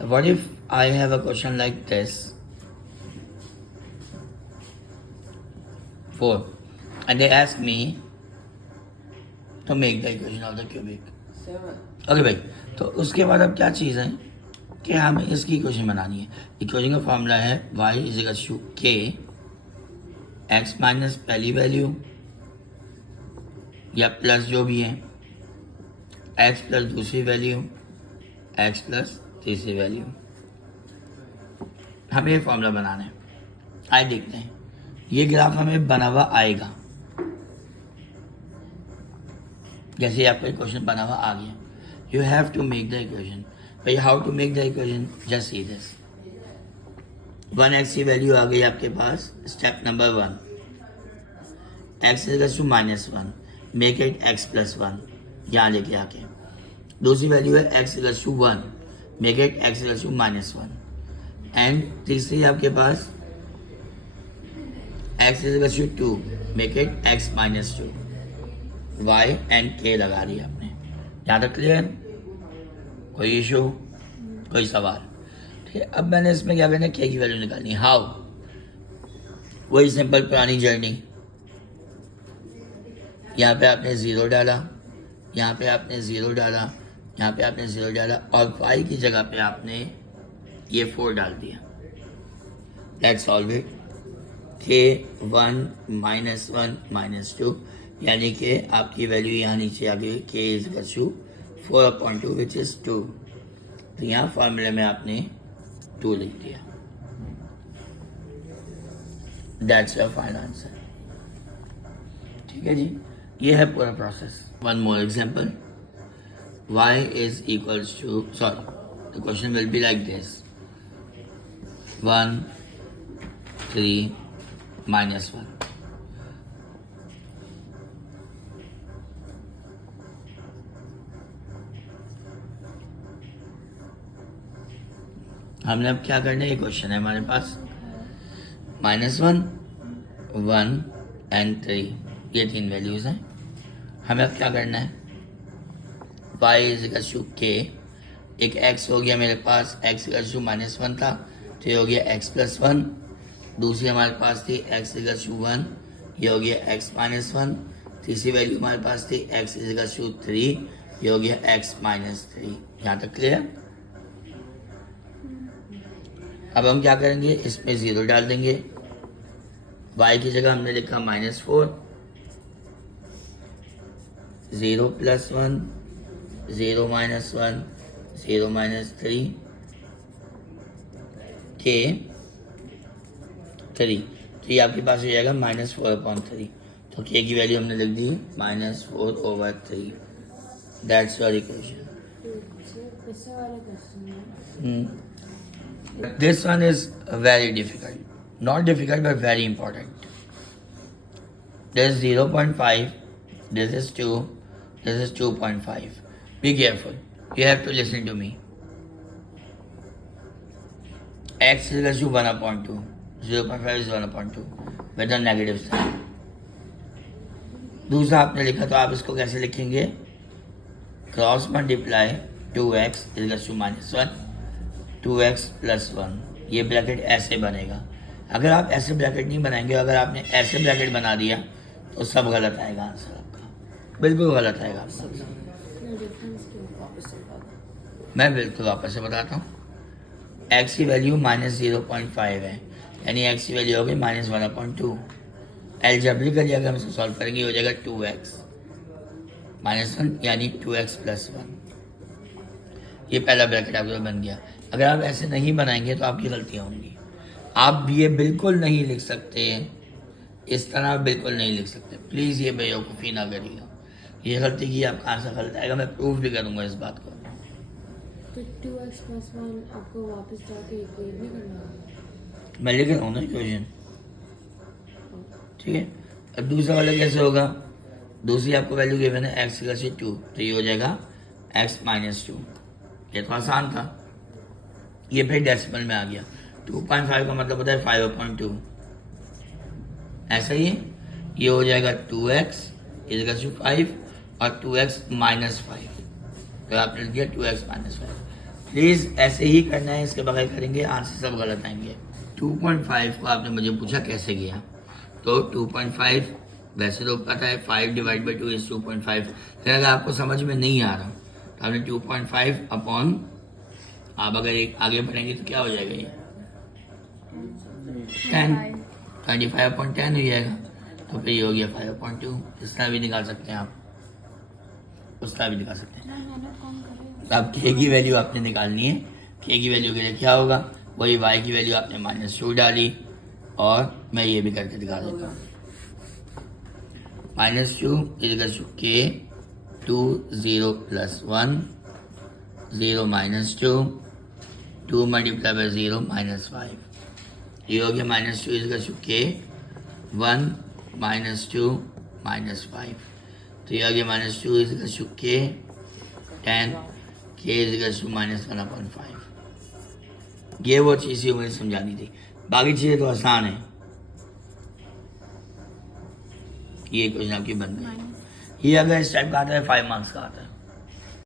What if I have a question like this? 4. And they ask me to make the equation of the cubic. 7. Okay भाई, तो उसके बाद अब क्या चीज़ है कि हमें इसकी इक्वेशन बनानी है. इक्वेशन का फॉर्मूला है y इज इक्वल टू के एक्स माइनस पहली वैल्यू या प्लस जो भी है x प्लस दूसरी वैल्यू x प्लस तीसरी वैल्यू. हमें ये फॉर्मूला बनाना है. आइए देखते हैं. ये ग्राफ हमें बना हुआ आएगा जैसे ही आपका क्वेश्चन बना हुआ आ गया. You have to make the equation. भाई how to make the equation? Just see this. 1x की वैल्यू आ गई आपके पास. Step number 1, x is to -1, make it x plus 1. यहाँ लेके आके दूसरी वैल्यू है x is to 1, make it x is to -1. And तीसरी आपके पास x is to 2, make it x minus 2. y and k लगा रही है आपने. यहाँ तक क्लियर? कोई इशू, कोई सवाल? ठीक है. अब मैंने इसमें क्या करना है, k की वैल्यू निकालनी. हाउ? वही सिंपल पुरानी जर्नी. यहाँ पे आपने 0 डाला, यहाँ पे आपने 0 डाला, यहाँ पे आपने 0 डाला और y की जगह पे आपने ये 4 डाल दिया. Let's solve it. k 1 -1 -2 यानी कि आपकी वैल्यू यहाँ नीचे आ गई. k is equal to 4/2 which is 2. तो यहाँ फॉर्मूले में आपने 2 लिख दिया. That's your final answer. ठीक है जी, ये है पूरा process. One more example. y is equals to, sorry, the question will be like this. 1 3 -1. हमने अब क्या करना है, ये क्वेश्चन है हमारे पास. -1 1 एंड 3 ये 3 वैल्यूज हैं. हमें अब क्या करना है, y is equal to k. एक x हो गया मेरे पास, x इक्वल टू -1 था तो ये हो गया x प्लस 1. दूसरी हमारे पास थी x इक्वल टू 1, ये हो गया x माइनस 1. तीसरी वैल्यू हमारे पास थी x इक्वल टू 3, ये हो गया x माइनस 3. यहाँ तक क्लियर? अब हम क्या करेंगे, इसमें 0 डाल देंगे. y की जगह हमने लिखा -4, 0 प्लस 1, 0 माइनस 1, 0 माइनस 3, k 3. तो ये आपके पास हो जाएगा -4/3. तो k की वैल्यू हमने लिख दी -4/3. That's your equation. This one is very difficult. Not difficult, but very important. This is 0.5. This is 2. This is 2.5. Be careful. You have to listen to me. X is equal to 1/2. 0.5 is 1/2 with the negative sign. दूसरा आपने लिखा तो आप इसको कैसे लिखेंगे? Cross multiply 2x is equal to -1. 2x plus 1. ये bracket ऐसे बनेगा. अगर आप ऐसे ब्रैकेट नहीं बनाएंगे, अगर आपने ऐसे ब्रैकेट बना दिया तो सब गलत आएगा आंसर आपका. बिल्कुल गलत आएगा आपका. मैं बिल्कुल वापस से बताता हूँ. x की वैल्यू -0.5 है, यानी x की वैल्यू होगी -1/2. एल्जेब्रिकली अगर हम इसको सॉल्व करेंगे हो जाएगा 2x -1 यानी 2x प्लस 1. ये पहला ब्रैकेट आपके बन गया. अगर आप ऐसे नहीं बनाएंगे तो आपकी गलतियाँ होंगी. आप ये बिल्कुल नहीं लिख सकते, इस तरह बिल्कुल नहीं लिख सकते. प्लीज़ ये बेवकूफ़ी ना करिएगा. ये गलती की आपका आंसर गलत आएगा. मैं प्रूफ भी करूँगा इस बात को. तो 2x प्लस 1 आपको वापस जाके इक्वेट भी करना होगा. मैं लिख रहा हूँ ना इक्वेशन. ठीक है. अब दूसरा वाला कैसे होगा? दूसरी आपको वैल्यू गिवन है x इक्वल टू 2, तो ये हो जाएगा x माइनस 2. ये तो आसान था. ये फिर डेसिमल में आ गया. 2.5 का मतलब होता है 5/2. ऐसा ही ये हो जाएगा 2x इज इक्वल टू 5 और 2x माइनस 5, तो आपने लिख दिया 2x माइनस 5। प्लीज़ ऐसे ही करना है, इसके बगैर करेंगे आंसर सब गलत आएंगे। 2.5 को आपने मुझे पूछा कैसे किया, तो 2.5 वैसे तो पता है 5 डिवाइड बाई 2 इज 2.5, फिर अगर आपको समझ में नहीं आ रहा तो आपने 2.5 अपॉन, आप अगर एक आगे बढ़ेंगे तो क्या हो जाएगा ये 10, 25 अपॉन 10 हो जाएगा, तो फिर ये हो गया 5/2। इस तरह भी निकाल सकते हैं आप, उस तरह भी निकाल सकते हैं। तो अब k की वैल्यू आपने निकालनी है, k की वैल्यू के लिए क्या होगा, वही y की वैल्यू आपने -2 डाली, और मैं ये भी करके दिखा देता हूँ। -2 is k 2 0 plus 1 0 -2 2 multiply by 0 -5, ये हो गया -2 इज k 1 -2 -5, तो ये आ गया -2 इज k 10 k इज -1/5। ये वो चीज़ मुझे समझानी थी, बाकी चीज़ें तो आसान है। ये क्वेश्चन आपकी बन गई। ये अगर इस टाइप का आता है 5 मार्क्स का आता है।